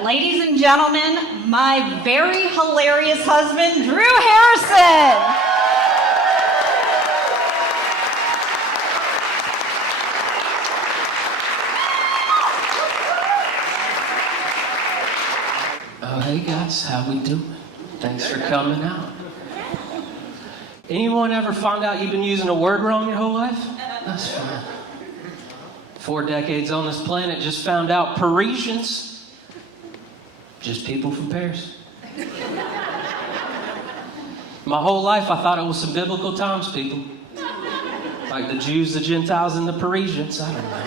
Ladies and gentlemen, my very hilarious husband, Drew Harrison. Oh, hey guys, how we doing? Thanks for coming out. Anyone ever found out you've been using a word wrong your whole life? That's fine. 4 decades on this planet, just found out Parisians. Just people from Paris. My whole life I thought it was some biblical times, people. Like the Jews, the Gentiles, and the Parisians. I don't know.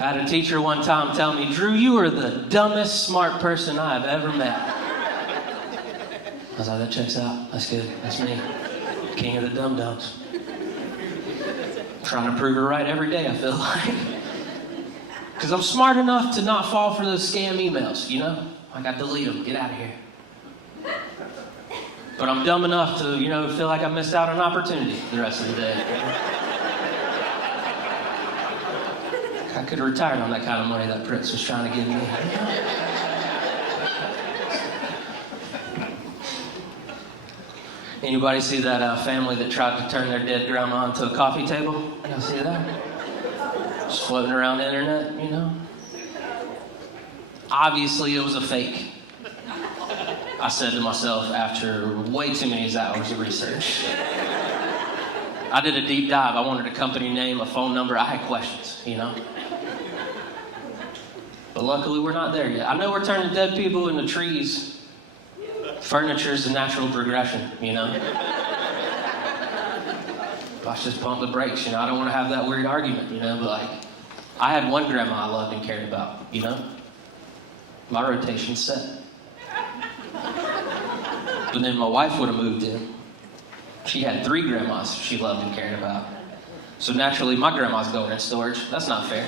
I had a teacher one time tell me, Drew, you are the dumbest smart person I have ever met. I was like, that checks out. That's good. That's me. King of the dum-dums. Trying to prove her right every day, I feel like. Because I'm smart enough to not fall for those scam emails, you know? Like, I delete them, get out of here. But I'm dumb enough to, feel like I missed out on an opportunity the rest of the day. I could have retired on that kind of money that Prince was trying to give me. Anybody see that family that tried to turn their dead grandma into a coffee table? Y'all see that? Just floating around the internet, Obviously, it was a fake. I said to myself after way too many hours of research. I did a deep dive. I wanted a company name, a phone number. I had questions, But luckily, we're not there yet. I know we're turning dead people into trees. Furniture is a natural progression, Let's just pump the brakes, I don't want to have that weird argument, but like, I had one grandma I loved and cared about, My rotation's set. But then my wife would have moved in. She had 3 grandmas she loved and cared about. So naturally, my grandma's going in storage. That's not fair,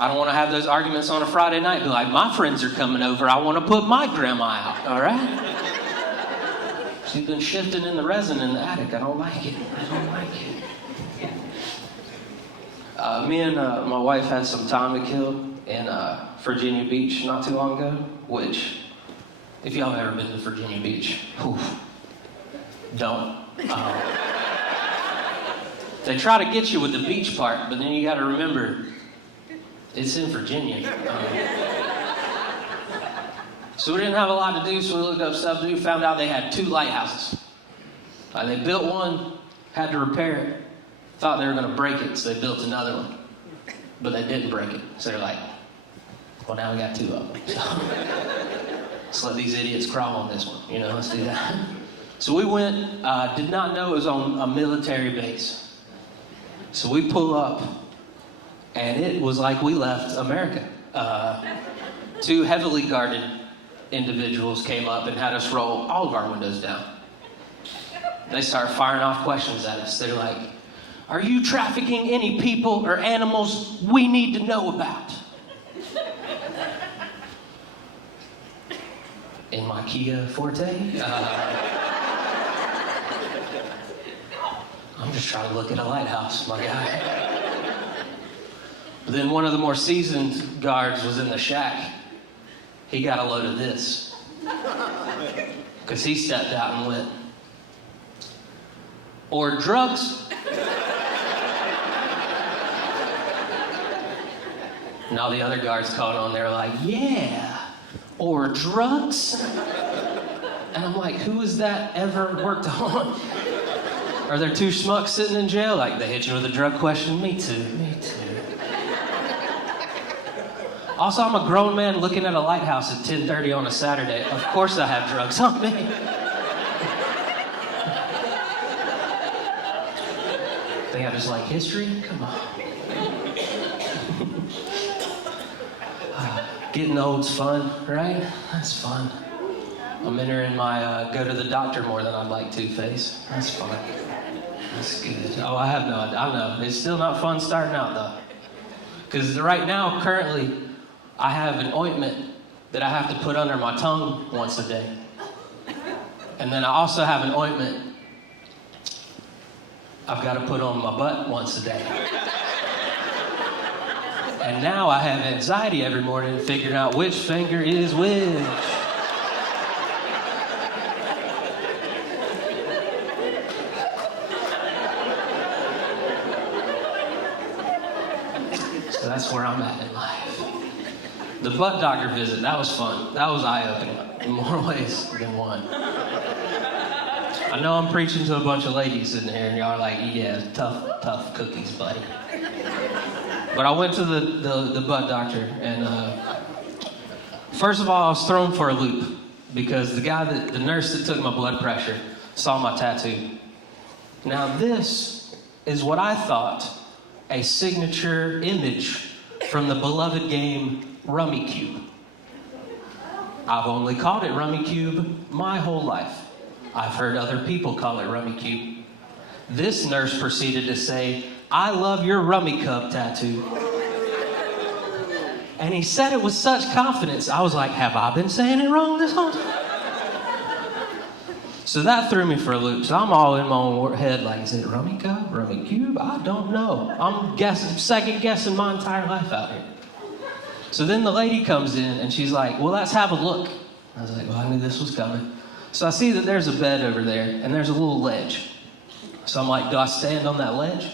I don't want to have those arguments on a Friday night. Be like, my friends are coming over. I want to put my grandma out, all right? She's been shifting in the resin in the attic. I don't like it. Me and my wife had some time to kill in Virginia Beach not too long ago, which, if y'all have ever been to Virginia Beach, don't. They try to get you with the beach part, but then you got to remember, it's in Virginia. So we didn't have a lot to do, so we looked up stuff to do, found out they had 2 lighthouses. They built one, had to repair it, thought they were going to break it, so they built another one. But they didn't break it. So they're like, well, now we got 2 of them. So let's let these idiots crawl on this one. Let's do that. So we went, did not know it was on a military base. So we pull up, and it was like we left America. 2 heavily guarded individuals came up and had us roll all of our windows down. They start firing off questions at us. They're like, are you trafficking any people or animals we need to know about? In my Kia Forte? I'm just trying to look at a lighthouse, my guy. But then one of the more seasoned guards was in the shack. He got a load of this. Because he stepped out and went, or drugs? And all the other guards caught on there like, yeah, or drugs? And I'm like, who has that ever worked on? Are there 2 schmucks sitting in jail? Like, they hit you with a drug question? Me too. Also, I'm a grown man looking at a lighthouse at 10:30 on a Saturday. Of course I have drugs on me. Think I just like history? Come on. Getting old's fun, right? That's fun. I'm entering my go to the doctor more than I'd like to phase. That's fun. That's good. Oh, I know. It's still not fun starting out, though. Because right now, currently, I have an ointment that I have to put under my tongue once a day. And then I also have an ointment I've got to put on my butt once a day. And now I have anxiety every morning figuring out which finger is which. So that's where I'm at in life. The butt doctor visit, that was fun. That was eye-opening in more ways than one. I know I'm preaching to a bunch of ladies in here, and y'all are like, yeah, tough cookies, buddy. But I went to the butt doctor, and first of all, I was thrown for a loop because the nurse that took my blood pressure saw my tattoo. Now this is what I thought a signature image from the beloved game Rummy Cube. I've only called it Rummy Cube my whole life. I've heard other people call it Rummy Cube. This nurse proceeded to say, "I love your Rummy Cup tattoo." And he said it with such confidence, I was like, have I been saying it wrong this whole time? So that threw me for a loop. So I'm all in my own head like, is it Rummy Cup, Rummy Cube? I don't know. I'm second guessing my entire life out here. So then the lady comes in and she's like, well, let's have a look. I was like, well, I knew this was coming. So I see that there's a bed over there and there's a little ledge. So I'm like, do I stand on that ledge?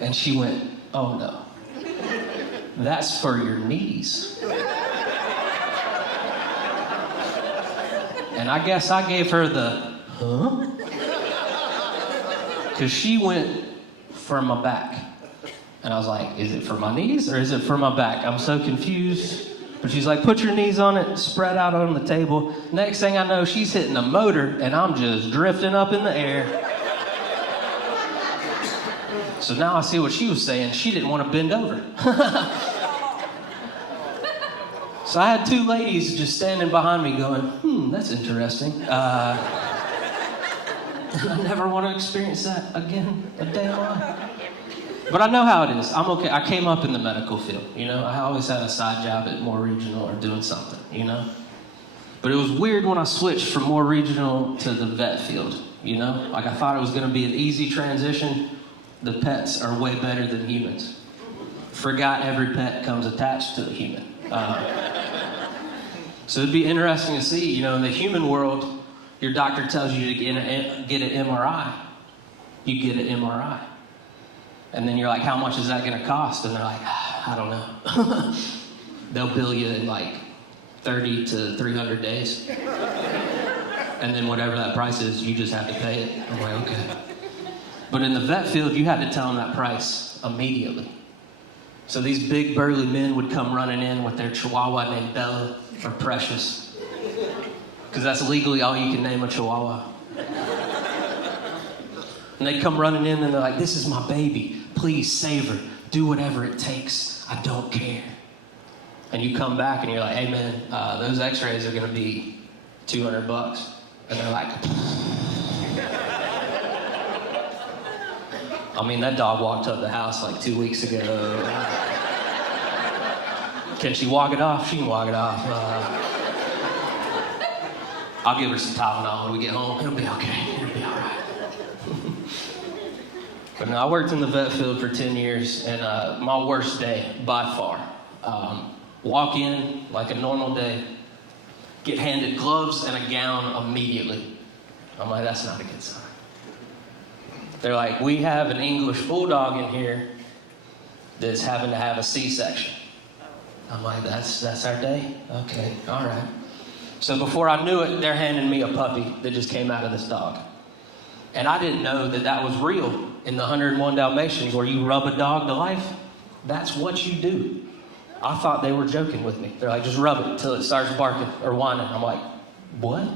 And she went, oh no, that's for your knees. And I guess I gave her the, huh? Because she went for my back. And I was like, is it for my knees or is it for my back? I'm so confused. But she's like, put your knees on it, spread out on the table. Next thing I know, she's hitting a motor and I'm just drifting up in the air. So now I see what she was saying. She didn't want to bend over. So I had two ladies just standing behind me going, that's interesting. I never want to experience that again a day in my life. But I know how it is. I'm okay. I came up in the medical field, you know. I always had a side job at More Regional or doing something, you know. But it was weird when I switched from More Regional to the vet field, you know. Like I thought it was going to be an easy transition. The pets are way better than humans. Forgot every pet comes attached to a human. So it'd be interesting to see, you know, in the human world, your doctor tells you to get an MRI. You get an MRI. And then you're like, how much is that going to cost? And they're like, I don't know. They'll bill you in like 30 to 300 days. And then whatever that price is, you just have to pay it. I'm like, okay. But in the vet field, you had to tell them that price immediately. So these big burly men would come running in with their chihuahua named Bella or Precious. Because that's legally all you can name a chihuahua. And they come running in and they're like, this is my baby. Please save her. Do whatever it takes. I don't care. And you come back and you're like, hey man, those x-rays are going to be $200. And they're like, I mean, that dog walked up the house like 2 weeks ago. Can she walk it off? She can walk it off. I'll give her some Tylenol when we get home. It'll be okay. It'll be all right. But no, I worked in the vet field for 10 years, and my worst day, by far. Walk in like a normal day, get handed gloves and a gown immediately. I'm like, that's not a good sign. They're like, we have an English bulldog in here that's having to have a C-section. I'm like, that's our day? Okay, all right. So before I knew it, they're handing me a puppy that just came out of this dog. And I didn't know that that was real in the 101 Dalmatians where you rub a dog to life. That's what you do. I thought they were joking with me. They're like, just rub it until it starts barking or whining. I'm like, what?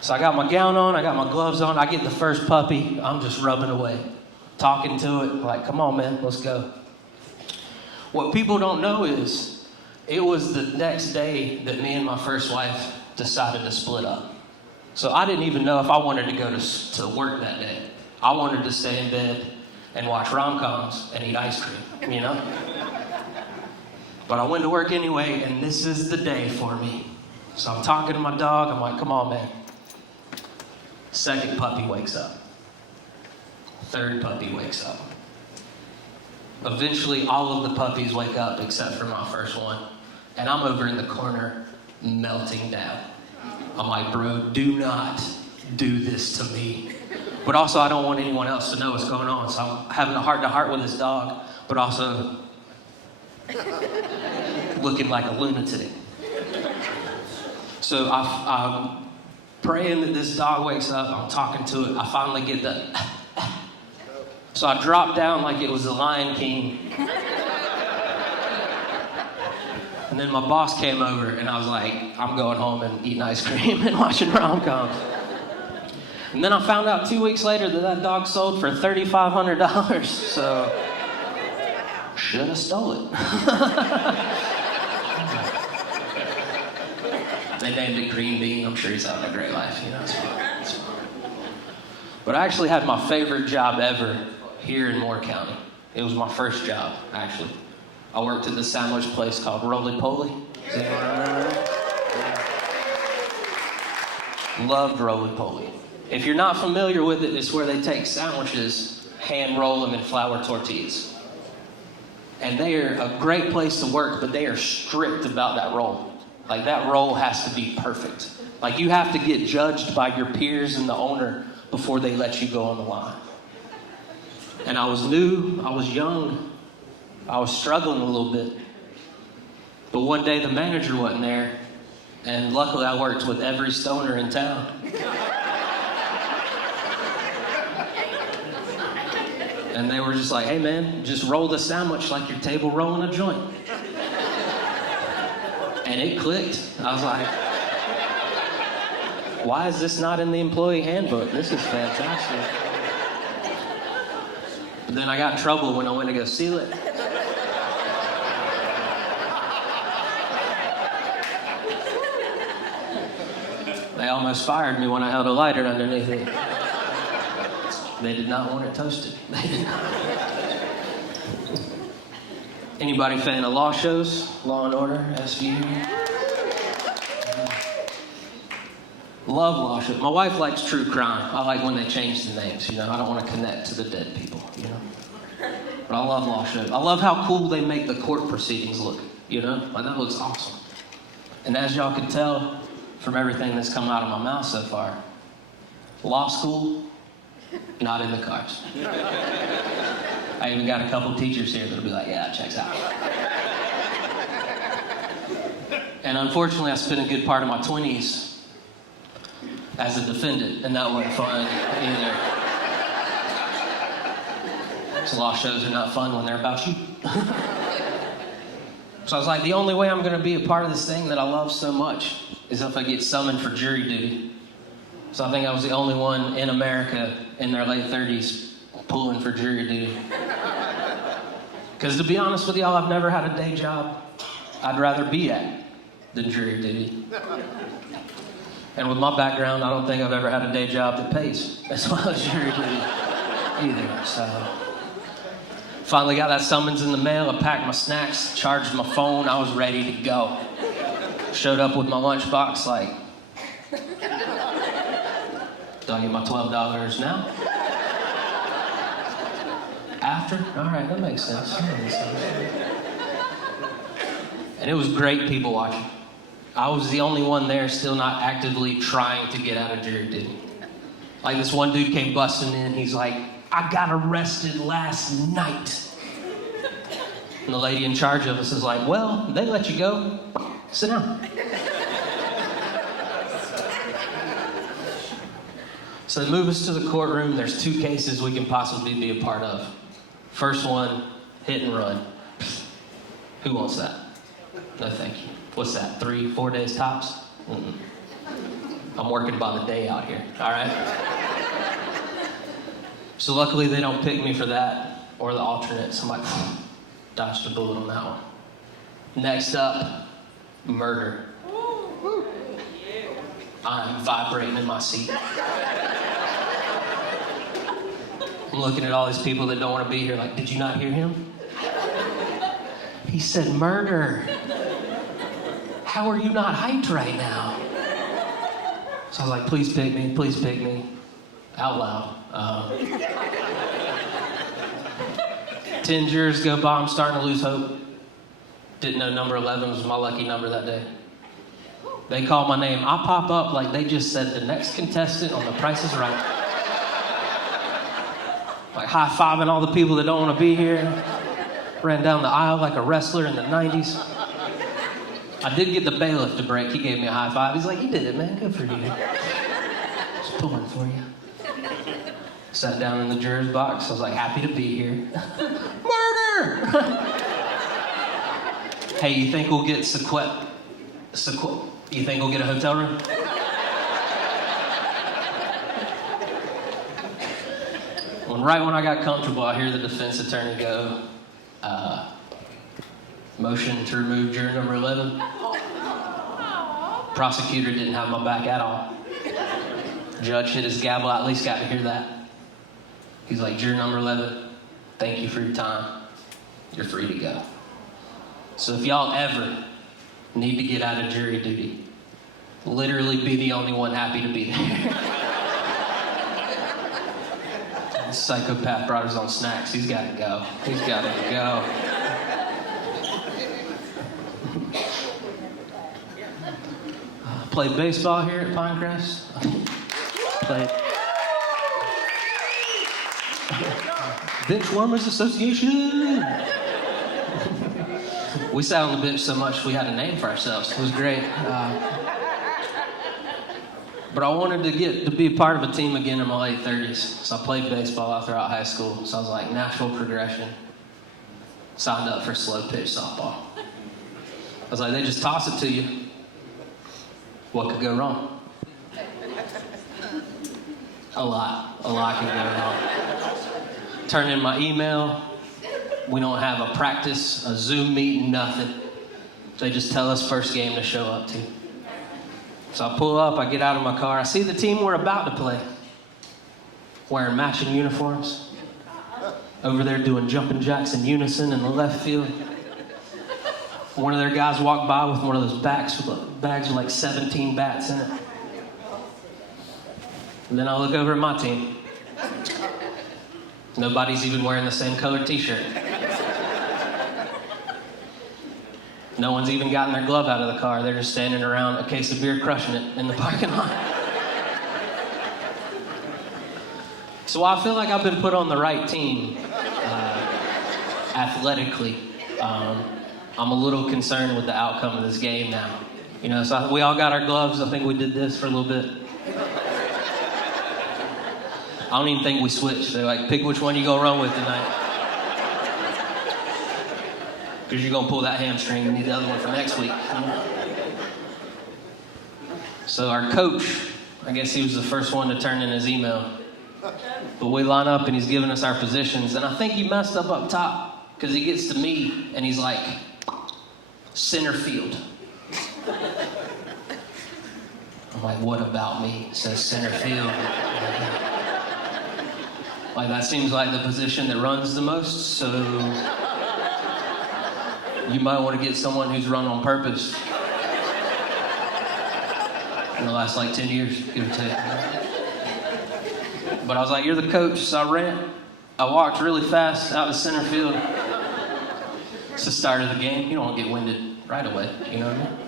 So I got my gown on, I got my gloves on, I get the first puppy, I'm just rubbing away, talking to it, like, come on, man, let's go. What people don't know is, it was the next day that me and my first wife decided to split up. So I didn't even know if I wanted to go to work that day. I wanted to stay in bed and watch rom-coms and eat ice cream, you know? But I went to work anyway, and this is the day for me. So I'm talking to my dog, I'm like, come on, man. Second puppy wakes up. Third puppy wakes up. Eventually, all of the puppies wake up except for my first one. And I'm over in the corner melting down. I'm like, bro, do not do this to me. But also, I don't want anyone else to know what's going on. So I'm having a heart-to-heart with this dog, but also looking like a lunatic. So I'm praying that this dog wakes up. I'm talking to it. I finally get the... So I dropped down like it was the Lion King. And then my boss came over, and I was like, I'm going home and eating ice cream and watching rom-coms. And then I found out 2 weeks later that dog sold for $3,500. So, should have stole it. They named it Green Bean. I'm sure he's having a great life. You know, it's fine. It's fine. But I actually had my favorite job ever here in Moore County. It was my first job, actually. I worked at this sandwich place called Roly Poly. Does anyone remember that? Yeah. Loved Roly Poly. If you're not familiar with it, it's where they take sandwiches, hand roll them in flour tortillas. And they are a great place to work, but they are strict about that roll. Like, that roll has to be perfect. Like, you have to get judged by your peers and the owner before they let you go on the line. And I was new, I was young, I was struggling a little bit. But one day the manager wasn't there, and luckily I worked with every stoner in town. And they were just like, hey man, just roll the sandwich like your table rolling a joint. And it clicked. I was like, why is this not in the employee handbook? This is fantastic. But then I got in trouble when I went to go seal it. They almost fired me when I held a lighter underneath it. They did not want it toasted. They did not. Anybody fan of law shows? Law and Order, SVU? Love law shows. My wife likes true crime. I like when they change the names, you know. I don't want to connect to the dead people, you know. But I love law shows. I love how cool they make the court proceedings look, you know. Like, that looks awesome. And as y'all can tell from everything that's come out of my mouth so far, law school, not in the cards. I even got a couple teachers here that'll be like, yeah, checks out. And unfortunately, I spent a good part of my 20s as a defendant, and that wasn't fun either. So law shows are not fun when they're about you. So I was like, the only way I'm going to be a part of this thing that I love so much is if I get summoned for jury duty. So I think I was the only one in America in their late 30s pulling for jury duty. Because to be honest with y'all, I've never had a day job I'd rather be at than jury duty. And with my background, I don't think I've ever had a day job that pays as well as jury duty either. So finally got that summons in the mail. I packed my snacks, charged my phone. I was ready to go. Showed up with my lunchbox like, do I get my $12 now? After? All right, that makes sense. And it was great people watching. I was the only one there still not actively trying to get out of jury duty. Like, this one dude came busting in. He's like, I got arrested last night. And the lady in charge of us is like, well, they let you go. Sit down. So they move us to the courtroom. There's 2 cases we can possibly be a part of. First one, hit and run. Who wants that? No, thank you. What's that, 3-4 days tops? Mm-mm. I'm working by the day out here, all right? So luckily they don't pick me for that or the alternate. So I'm like, dodged a bullet on that one. Next up, murder. I'm vibrating in my seat. I'm looking at all these people that don't want to be here like, did you not hear him? He said murder. How are you not hyped right now? So I was like, please pick me, please pick me. out loud. 10 years go by, I'm starting to lose hope. Didn't know number 11 was my lucky number that day. They call my name. I pop up like they just said the next contestant on The Price is Right. Like high-fiving all the people that don't want to be here. Ran down the aisle like a wrestler in the 90s. I did get the bailiff to break. He gave me a high five. He's like, you did it, man. Good for you. Just pulling for you. Sat down in the juror's box. I was like, happy to be here. Murder! Hey, you think we'll get you think we'll get a hotel room? Right when I got comfortable, I hear the defense attorney go, motion to remove juror number 11. Prosecutor didn't have my back at all. Judge hit his gavel. I at least got to hear that. He's like, juror number 11, thank you for your time. You're free to go. So if y'all ever need to get out of jury duty, literally be the only one happy to be there. This psychopath brought his own snacks. He's got to go. He's got to go. Played baseball here at Pinecrest. Played Bench Warmers Association. We sat on the bench so much we had a name for ourselves. It was great. But I wanted to be a part of a team again in my late 30s. So I played baseball all throughout high school. So I was like, natural progression. Signed up for slow pitch softball. I was like, they just toss it to you. What could go wrong? A lot could go wrong. Turn in my email. We don't have a practice, a Zoom meeting, nothing. They just tell us first game to show up to. So I pull up, I get out of my car, I see the team we're about to play, wearing matching uniforms, over there doing jumping jacks in unison in the left field. One of their guys walked by with one of those bags with like 17 bats in it. And then I look over at my team. Nobody's even wearing the same colored t-shirt. No one's even gotten their glove out of the car. They're just standing around a case of beer crushing it in the parking lot. So I feel like I've been put on the right team athletically. I'm a little concerned with the outcome of this game now. You know, so we all got our gloves. I think we did this for a little bit. I don't even think we switched. They're like, pick which one you gonna run with tonight. Because you're gonna pull that hamstring, you need the other one for next week. So our coach, I guess he was the first one to turn in his email. But we line up and he's giving us our positions. And I think he messed up top because he gets to me and he's like, center field. I'm like, what about me? It says center field. Like, that seems like the position that runs the most, so you might want to get someone who's run on purpose in the last, 10 years, give or take. But I was like, you're the coach, so I ran. I walked really fast out to center field. It's the start of the game. You don't want to get winded right away, you know what I mean?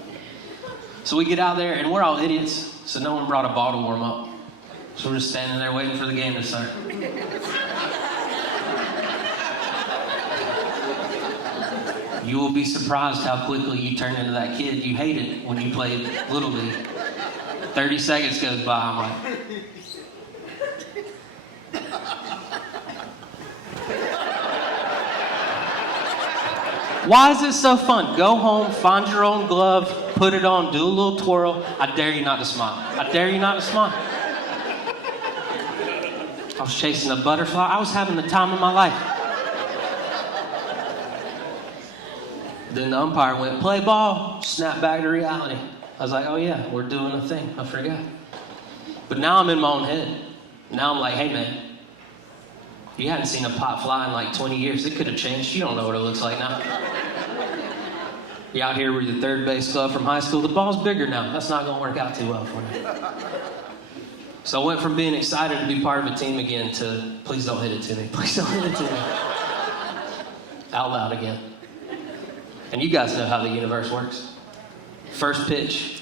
So we get out there, and we're all idiots, so no one brought a ball to warm up. So we're just standing there waiting for the game to start. You will be surprised how quickly you turn into that kid you hated when you played Little League. 30 seconds goes by, I'm like... Why is it so fun? Go home, find your own glove, put it on, do a little twirl. I dare you not to smile. I dare you not to smile. I was chasing a butterfly. I was having the time of my life. Then the umpire went, play ball, snap back to reality. I was like, oh yeah, we're doing a thing. I forgot. But now I'm in my own head. Now I'm like, hey man, you hadn't seen a pot fly in 20 years. It could have changed. You don't know what it looks like now. You're out here with your third base glove from high school. The ball's bigger now. That's not going to work out too well for you. So I went from being excited to be part of a team again to, please don't hit it to me. Please don't hit it to me. Out loud again. And you guys know how the universe works. First pitch,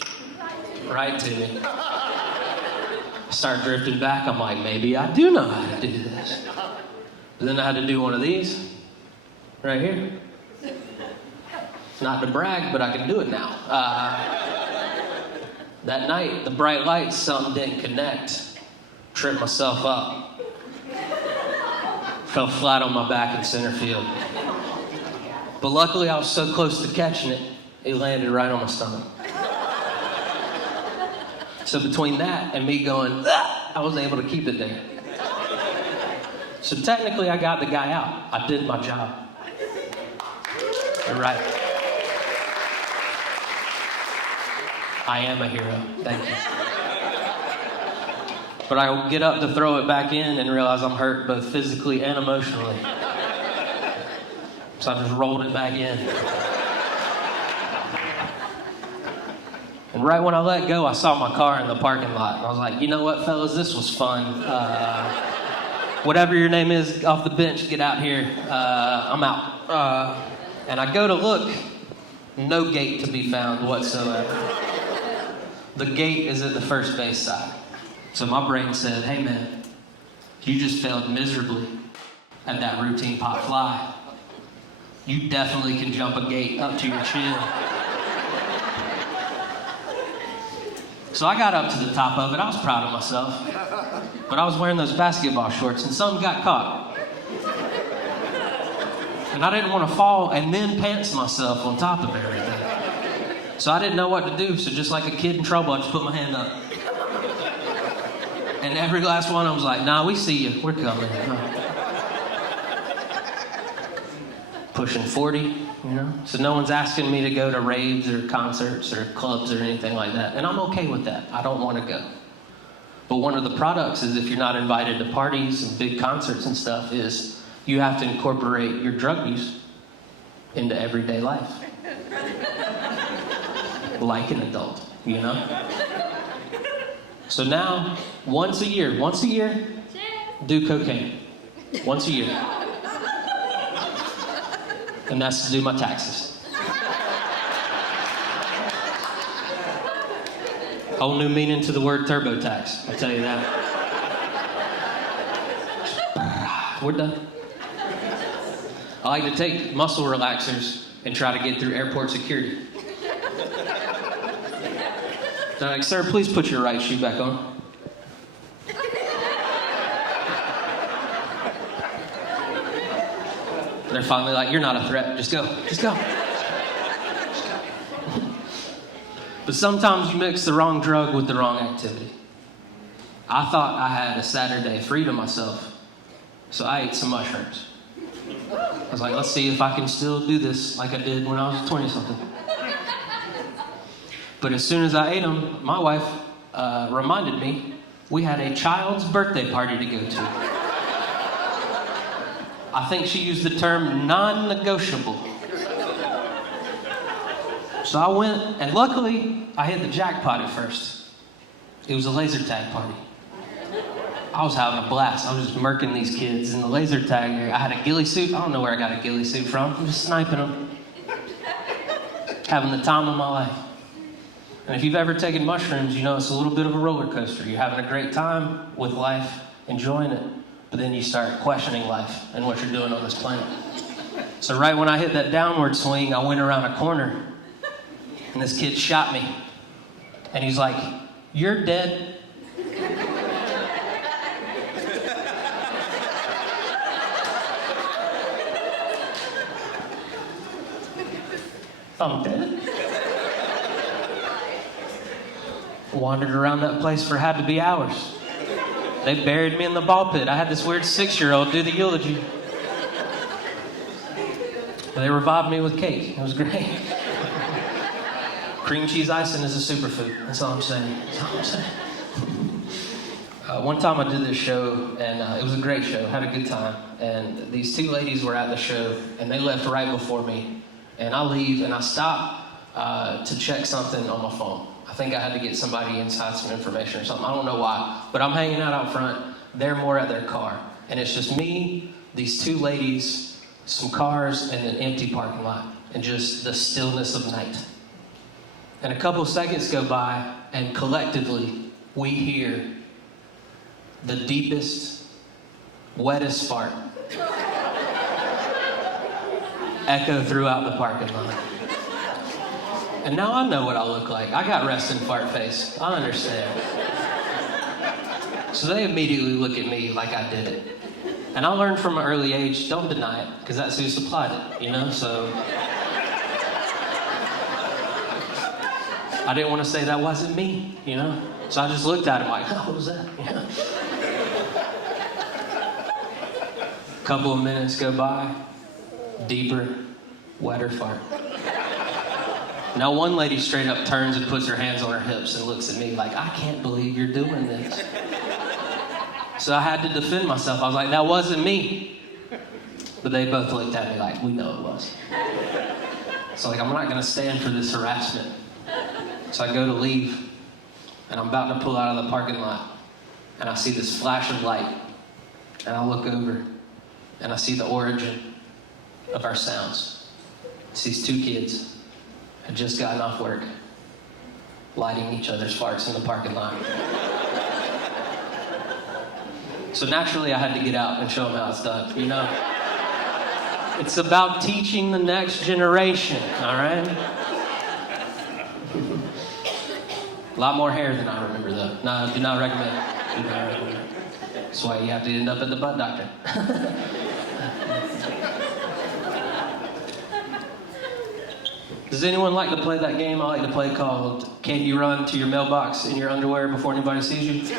right to me. I start drifting back. I'm like, maybe I do know how to do this. But then I had to do one of these right here. Not to brag, but I can do it now. That night, the bright lights, something didn't connect. Tripped myself up. Fell flat on my back in center field. But luckily, I was so close to catching it, it landed right on my stomach. So between that and me going, ah, I was able to keep it there. So technically, I got the guy out. I did my job. You're right. I am a hero. Thank you. But I get up to throw it back in and realize I'm hurt both physically and emotionally. So I just rolled it back in. And right when I let go, I saw my car in the parking lot. And I was like, you know what, fellas, this was fun. Whatever your name is off the bench, get out here. I'm out. And I go to look, no gate to be found whatsoever. The gate is at the first base side. So my brain said, hey man, you just failed miserably at that routine pop fly. You definitely can jump a gate up to your chin. So I got up to the top of it. I was proud of myself. But I was wearing those basketball shorts and something got caught. And I didn't want to fall and then pants myself on top of everything. So I didn't know what to do. So just like a kid in trouble, I just put my hand up. And every last one, I was like, nah, we see you. We're coming. Pushing 40, you know? So no one's asking me to go to raves or concerts or clubs or anything like that. And I'm okay with that. I don't want to go. But one of the products is if you're not invited to parties and big concerts and stuff is you have to incorporate your drug use into everyday life. Like an adult, you know? So now, once a year, do cocaine. Once a year. And that's to do my taxes. Whole new meaning to the word TurboTax, I'll tell you that. We're done. I like to take muscle relaxers and try to get through airport security. They're like, sir, please put your right shoe back on. They're finally like, you're not a threat. Just go. Just go. But sometimes you mix the wrong drug with the wrong activity. I thought I had a Saturday free to myself, so I ate some mushrooms. I was like, let's see if I can still do this like I did when I was 20-something. But as soon as I ate them, my wife reminded me we had a child's birthday party to go to. I think she used the term non-negotiable. So I went, and luckily, I hit the jackpot at first. It was a laser tag party. I was having a blast. I was just murking these kids in the laser tag area. I had a ghillie suit. I don't know where I got a ghillie suit from. I'm just sniping them. Having the time of my life. And if you've ever taken mushrooms, you know it's a little bit of a roller coaster. You're having a great time with life, enjoying it, but then you start questioning life and what you're doing on this planet. So right when I hit that downward swing, I went around a corner, and this kid shot me. And he's like, you're dead. I'm dead. Wandered around that for had to be hours. They buried me in the ball pit. I had this weird 6-year-old do the eulogy. They revived me with cake. It was great. Cream cheese icing is a superfood. That's all I'm saying. That's all I'm saying. One time I did this show, and it was a great show. Had a good time. And these two ladies were at the show, and they left right before me. And I leave, and I stop to check something on my phone. I think I had to get somebody inside some information or something. I don't know why. But I'm hanging out front. They're more at their car. And it's just me, these two ladies, some cars, and an empty parking lot. And just the stillness of night. And a couple seconds go by, and collectively, we hear the deepest, wettest fart echo throughout the parking lot. And now I know what I look like. I got resting fart face. I understand. So they immediately look at me like I did it. And I learned from an early age, don't deny it, because that's who supplied it, you know? So I didn't want to say that wasn't me, you know? So I just looked at him like, oh, what was that? You know? A couple of minutes go by, deeper, wetter fart. Now one lady straight up turns and puts her hands on her hips and looks at me like, I can't believe you're doing this. So I had to defend myself. I was like, that wasn't me. But they both looked at me like, we know it was. So like, I'm not gonna stand for this harassment. So I go to leave, and I'm about to pull out of the parking lot, and I see this flash of light, and I look over, and I see the origin of our sounds. It's these two kids had just gotten off work, lighting each other's farts in the parking lot. So naturally, I had to get out and show them how it's done, you know? It's about teaching the next generation, all right? A lot more hair than I remember, though. No, do not recommend. Do not recommend. That's why you have to end up at the butt doctor. Does anyone like to play that game I like to play called Can You Run to Your Mailbox in Your Underwear Before Anybody Sees You?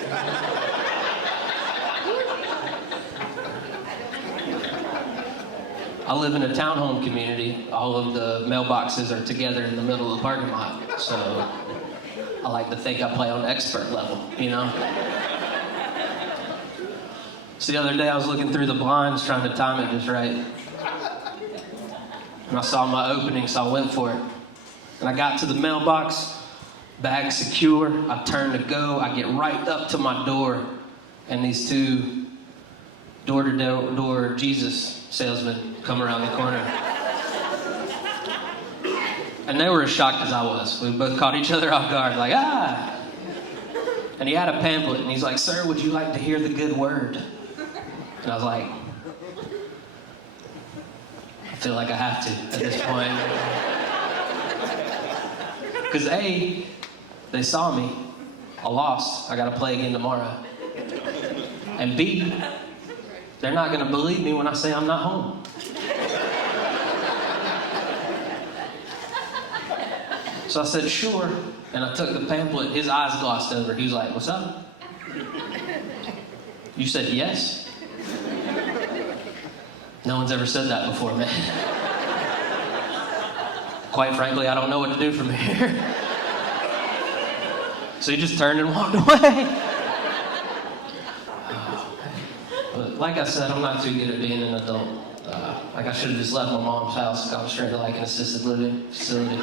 I live in a townhome community. All of the mailboxes are together in the middle of the parking lot. So I like to think I play on expert level, you know? So the other day I was looking through the blinds trying to time it just right. And I saw my opening, so I went for it. And I got to the mailbox, bag secure, I turn to go, I get right up to my door, and these two door-to-door Jesus salesmen come around the corner. And they were as shocked as I was. We both caught each other off guard, like, ah! And he had a pamphlet, and he's like, sir, would you like to hear the good word? And I was like, I feel like I have to at this point. Because A, they saw me. I lost. I got to play again tomorrow. And B, they're not going to believe me when I say I'm not home. So I said, sure. And I took the pamphlet. His eyes glossed over. He was like, what's up? You said yes? No one's ever said that before, man. Quite frankly, I don't know what to do from here. So he just turned and walked away. But like I said, I'm not too good at being an adult. Like I should have just left my mom's house, gone straight to like an assisted living facility.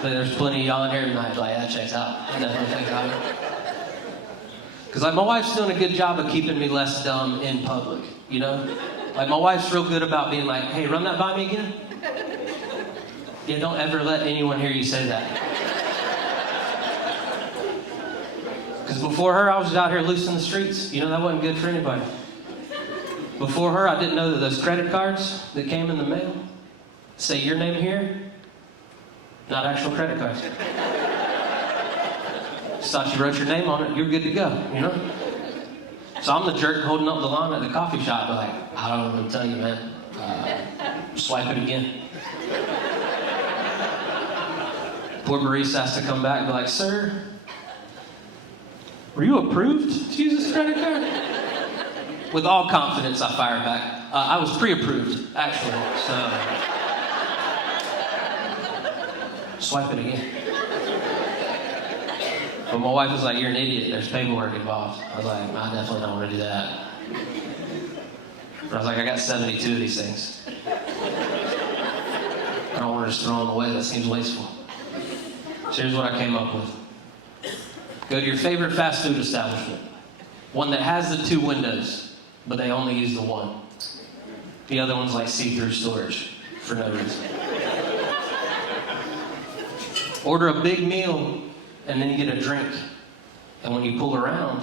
But there's plenty of y'all in here tonight like, that checks out. I definitely think I would. Because like my wife's doing a good job of keeping me less dumb in public, you know? Like my wife's real good about being like, hey, run that by me again? Yeah, don't ever let anyone hear you say that. Because before her, I was out here loose in the streets. You know, that wasn't good for anybody. Before her, I didn't know that those credit cards that came in the mail say your name here, not actual credit cards. Just thought you wrote your name on it, you're good to go, you know? So I'm the jerk holding up the line at the coffee shop, like, I don't know what to tell you, man. Swipe it again. Poor barista has to come back and be like, sir, were you approved to use this credit card? With all confidence, I fire back. I was pre-approved, actually, so. Swipe it again. But my wife was like, you're an idiot, there's paperwork involved. I was like, I definitely don't want to do that. But I was like, I got 72 of these things. I don't want to just throw them away, that seems wasteful. So here's what I came up with. Go to your favorite fast food establishment. One that has the 2 windows, but they only use the one. The other one's like see-through storage for no reason. Order a big meal, and then you get a drink. And when you pull around,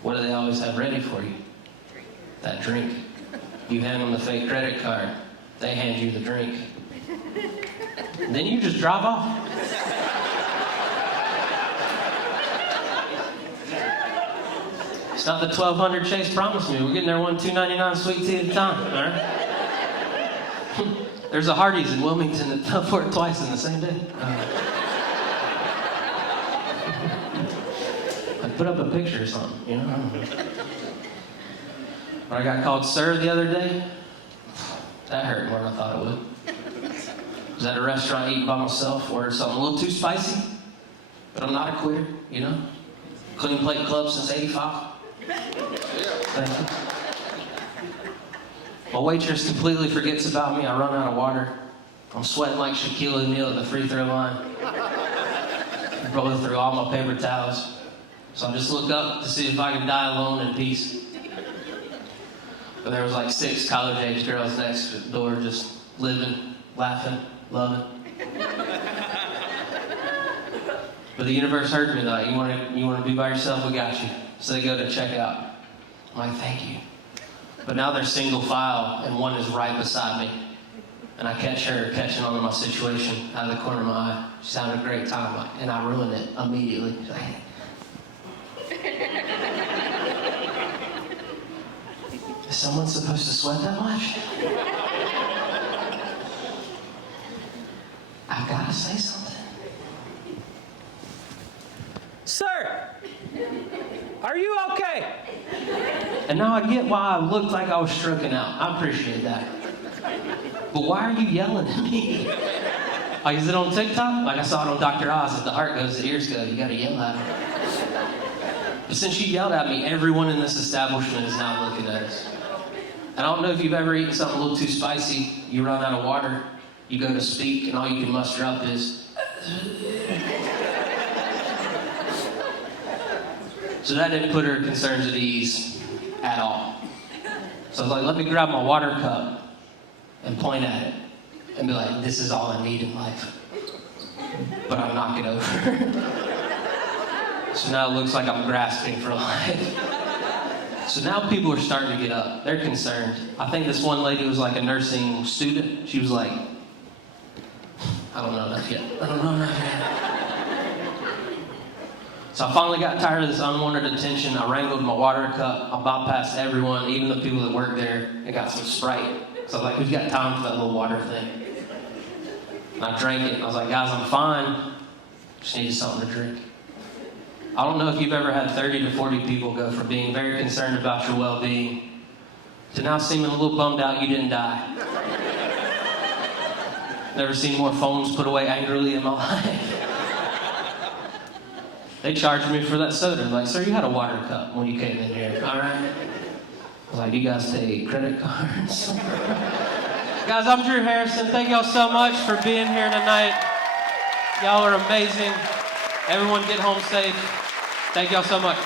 what do they always have ready for you? That drink. You hand them the fake credit card. They hand you the drink. Then you just drive off. It's not the 1200 Chase promised me. We're getting there one $2.99 sweet tea at a time, all right? There's a Hardee's in Wilmington that fell for it twice in the same day. I put up a picture or something, you know? I don't know. When I got called sir the other day, that hurt more than I thought it would. I was at a restaurant eating by myself, ordered something a little too spicy, but I'm not a quitter, you know? Clean Plate Club since '85. Thank you. My waitress completely forgets about me. I run out of water. I'm sweating like Shaquille O'Neal at the free throw line. I'm rolling through all my paper towels. So I just look up to see if I can die alone in peace. But there was like 6 college-age girls next to the door just living, laughing, loving. But the universe heard me though. You want to be by yourself? We got you. So they go to check out. I'm like, thank you. But now they're single file, and one is right beside me. And I catch her catching on to my situation out of the corner of my eye. She's having a great time, and I ruined it immediately. She's like, is someone supposed to sweat that much? I've got to say something. Sir, are you okay? And now I get why I looked like I was stroking out. I appreciate that. But why are you yelling at me? Like, is it on TikTok? Like I saw it on Dr. Oz. If the heart goes, the ears go. You gotta yell at him. But since you yelled at me, everyone in this establishment is now looking at us. And I don't know if you've ever eaten something a little too spicy. You run out of water. You go to speak, and all you can muster up is... So that didn't put her concerns at ease at all. So I was like, let me grab my water cup and point at it and be like, this is all I need in life. But I'm knocking over. So now it looks like I'm grasping for life. So now people are starting to get up. They're concerned. I think this one lady was like a nursing student. She was like, I don't know enough yet. I don't know enough yet. So I finally got tired of this unwanted attention. I wrangled my water cup. I bypassed everyone, even the people that worked there, and got some Sprite. So I was like, who's got time for that little water thing? And I drank it. And I was like, guys, I'm fine. Just needed something to drink. I don't know if you've ever had 30 to 40 people go from being very concerned about your well-being to now seeming a little bummed out you didn't die. Never seen more phones put away angrily in my life. They charged me for that soda. Like, sir, you had a water cup when you came in here, all right? I was like, you guys take credit cards? Guys, I'm Drew Harrison. Thank y'all so much for being here tonight. Y'all are amazing. Everyone get home safe. Thank y'all so much.